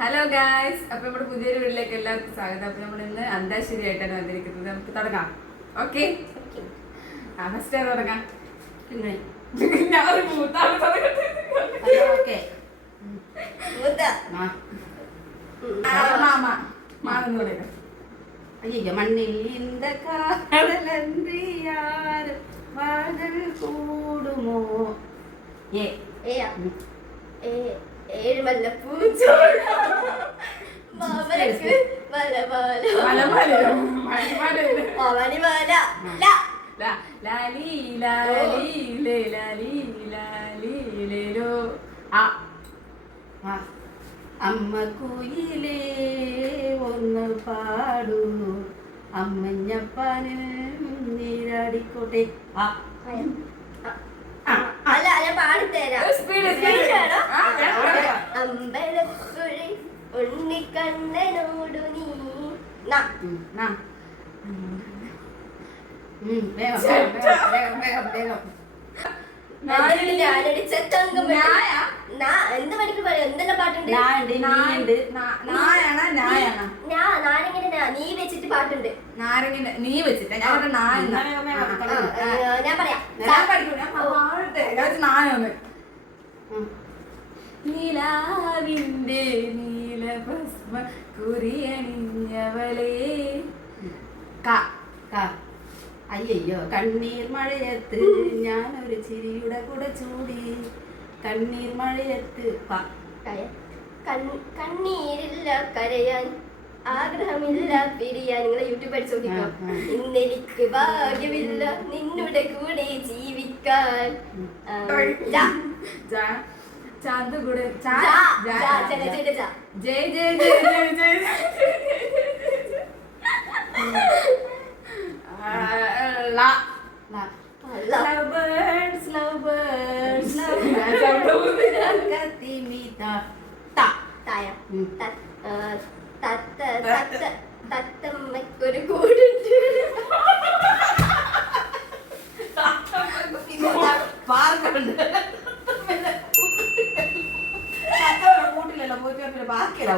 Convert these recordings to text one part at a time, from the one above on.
Hello guys, അപ്പൊ നമ്മുടെ പുതിയൊരു വീട്ടിലേക്ക് എല്ലാവർക്കും സ്വാഗതം. അപ്പൊ നമ്മൾ ഇന്ന് അന്താക്ഷരി ആയിട്ടാണ് വന്നിരിക്കുന്നത്. നമുക്ക് തുടങ്ങാം. ഓക്കെ, ഫസ്റ്റ് തുടങ്ങാം. അയ്യോ മണ്ണിൽ ഇന്ത കാതലന്ത്രിയാരും വാഴൽ കൂടുമോ അമ്മ കുയിലേ ഒന്ന് പാടൂ അമ്മഞ്ഞപ്പാന് നീരാടിക്കോട്ടെ. അമ്പലപ്പുഴ ഉണ്ണിക്കണ്ണനോടു നീ എന്ത് പഠിക്കും പറയാം. എന്തെല്ലാം പാട്ടുണ്ട്? നീ വെച്ചിട്ട് പാട്ടുണ്ട്. നീ വെച്ചിട്ട് ഞാൻ പറയാം. നായൊന്ന് നീലാവിന്റെ നീലഭസ്മ കുറിയണിഞ്ഞവളേ. അയ്യോ കണ്ണീർ മഴയത്ത് ഞാനൊരു ചിരിയുടെ കൂടെ ചൂടി കണ്ണീർ മഴയത്ത് കണ്ണീരില്ല കരയാൻ ആഗ്രഹമില്ല പിരിയാൻ. നിങ്ങളെ യൂട്യൂബ് അടിച്ചു നോക്കിക്കോ. ഇന്നെനിക്ക് ഭാഗ്യമില്ല നിന്നുടെ കൂടെ ജീവിക്കാൻ. ചാന്തുകൂടെ ജയ് ജയ് ജയ് ജയ് ജയ് ജയ് Lovebirds, lovebirds, തത്തമ്മക്കൊരു കൂടുണ്ട്. കൂട്ടിലല്ലോ പോയിട്ട് ബാക്കിയല്ല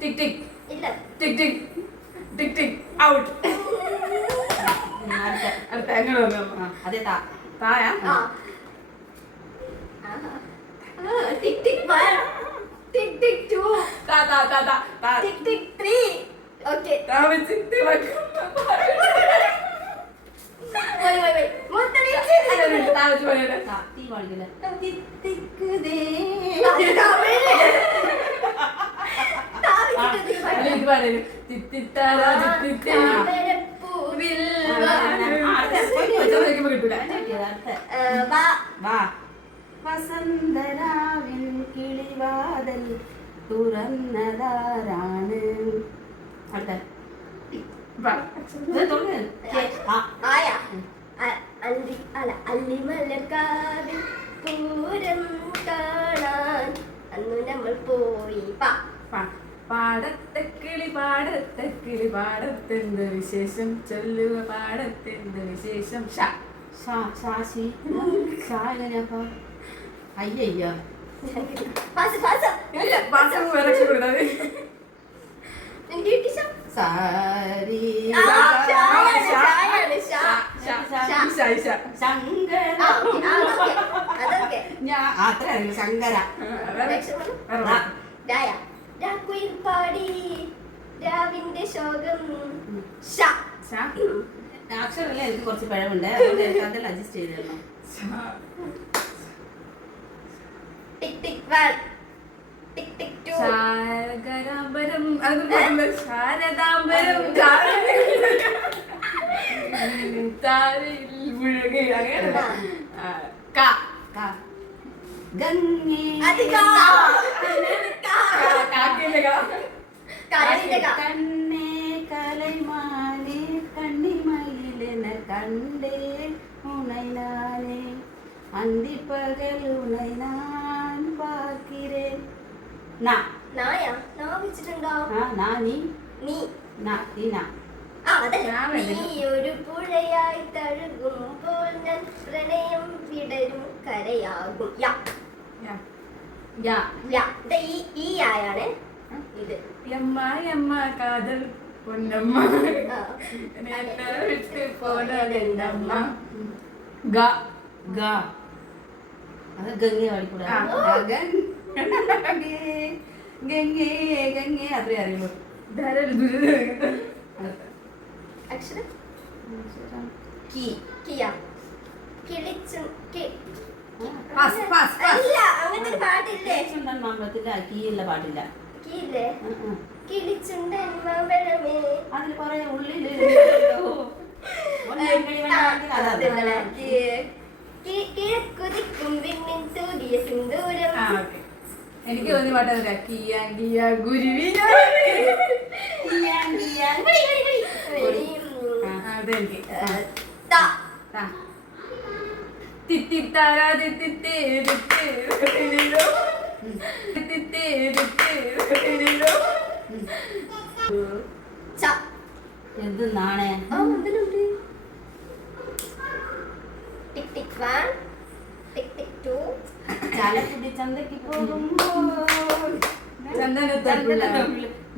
ടിക് ടിക് ഇല്ല ടിക് ടിക് ടിക് ടിക് ഔട്ട്. അടുത്ത എങ്ങനെ വന്നു? അതെ തായ ടിക് ടിക് 1 ടിക് ടിക് 2 ടിക് ടിക് 3. ഓക്കേ വസന്തരാവിൻ കിളിവാതൽ തുറന്നതാരാണ്? അല്ലിമലക്കാവിൽ പൂരം കാണാൻ അന്നു നമ്മൾ പോയി. പാടത്തെക്കിളി പാടത്തെക്കിളി പാടത്തെന്ത് വിശേഷം ചൊല്ലുക പാടത്തെന്ത് വിശേഷം. ശാശി എങ്ങനെയാ? അയ്യോ സാരി അത്ര ശങ്കര പാടി രാവിന്റെ ശോകം. അക്ഷരല്ലേ എനിക്ക് കുറച്ച് പിഴവുണ്ട്, അതുകൊണ്ട് എനിക്ക് അതിൽ അഡ്ജസ്റ്റ് ചെയ്ത് തരണം. ടിക് ടിക് 1 ടിക് ടിക് 2 ശാരദാംബരം ശാരദാംബരം കണ്ണേ കലൈമാനേ കണ്ണിമയിലെന കണ്ടേ ഉണൈനാനേ അന്തിപ്പകൽ ഉണൈനാൻ പാർக்கிறேன். നീ ഒരു പുഴയായി തഴുകുമ്പോൾ ഞാൻ പ്രണയം വിടരും കരയാകും. യാ യാ. ഇത് ഈ ആയാണ് ഇത്. യമ്മ യമ്മ കാതൽ പൊന്നമ്മ ആ. എന്നെ വിട്ട് പോണതെന്തമ്മ. ഗ ഗ അത് ഗംഗെ പാടിക്കൂടാ ആ. ഗംഗേ ഗംഗേ ഗംഗേ അത്രേ അറിയുള്ളൂ. ധാരാളം ദുരിതം. അക്ഷരം കി കിയ. കിളിച്ചു പാസ് പാസ് പാസ് അല്ല, അങ്ങനത്തെ ഒരു പാട്ടില്ലേ? ചുണ്ടൻ മാമ്പഴത്തില്ല കീയുള്ള പാട്ടില്ല. കിയില്ലേ? കിളിച്ചുണ്ടൻ മാമ്പഴമേ. അതിൽ കുറെ ഉള്ളില് കിഴക്കുതിക്കും വിണ്ണിൻ തൂകിയ സിന്ദൂരം. ആ, okay. എനിക്ക് തോന്നി പാട്ടാ കിയ കിയ ഗുരുവി. അതെനിക്ക് ത. തിത്തിത്താരാ തിത്തിത്തേ തിത്തേ തിത്തിലോ. തിത്തിത്തേ തിത്തേ തിത്തിലോ. ച. എന്ത് നാണേ ആ, അതിലുണ്ട്. ടിക് ടിക് 1, ടിക് ടിക് 2. ചാലക്കുടി ചന്തയ്ക്ക് പോകുമ്പോൾ ചന്ദനത്തോപ്പിള്ള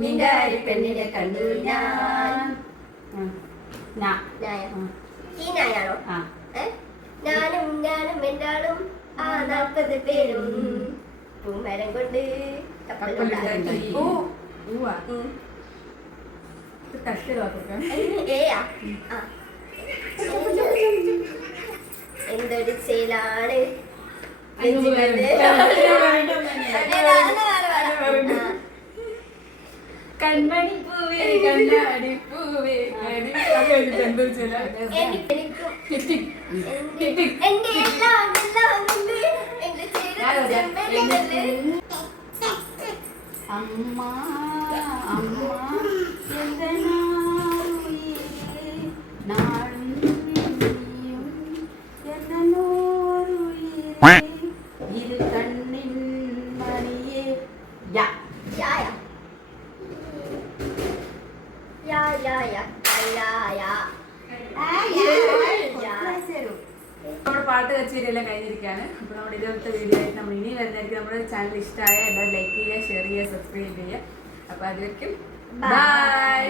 മിണ്ടാരി പെണ്ണിനെ കണ്ടു ഞാൻ. ഞാ ന്യായ. ഈ ന്യായാണോ? ആ ഞാനും എന്നാളും ആ 40 പേരും പൂമരം കൊണ്ട് കപ്പലുണ്ടാക്കി. ഓ ഊവാ തട്ടിലാക്കാം. ഏയാ. ആ. എന്തൊരു ചേലാണ് കൺമണി പൂവേ കണ്ണാടി പൂവേ എന്തൊരു ചില എന്റെ എല്ലാം എന്റെ ചേരുന്നത്. അമ്മ അമ്മ എന്തെന്നാറുയിരേ നാളും നീയും എന്നോരുയിരേ ഇരു കണ്ണിൻ മണിയേ യാ യായ. യാ യാ യാ യാ യാ. നമ്മുടെ പാട്ട് കച്ചേരി എല്ലാം കഴിഞ്ഞിരിക്കുകയാണ്. അപ്പോൾ നമ്മുടെ ഇതുപോലത്തെ വീഡിയോ ആയിട്ട് നമ്മൾ ഇനി വരുന്നതായിരിക്കും. നമ്മുടെ ചാനൽ ഇഷ്ടമായ എല്ലാവരും ലൈക്ക് ചെയ്യുക, ഷെയർ ചെയ്യുക, സബ്സ്ക്രൈബ് ചെയ്യുക. അപ്പോൾ അതിലേക്കും ബൈ.